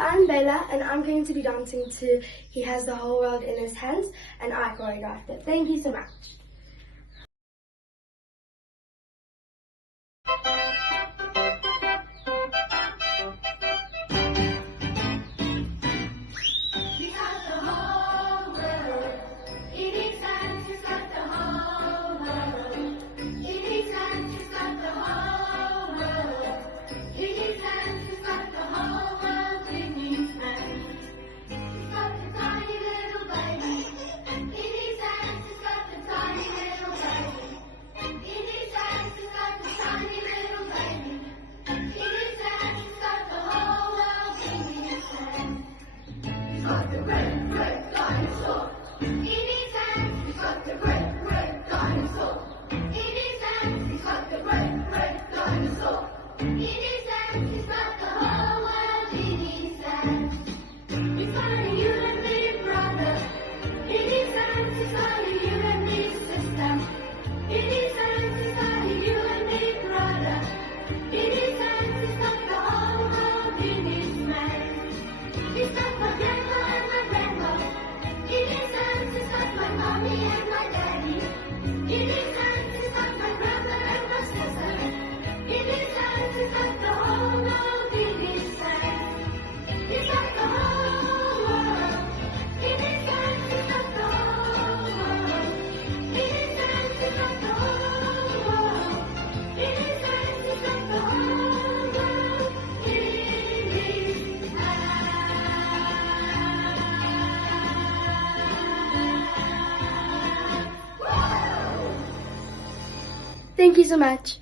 I'm Bella and I'm going to be dancing to He Has the Whole World in His Hands, and I choreographed it. Thank you so much. Thank you so much.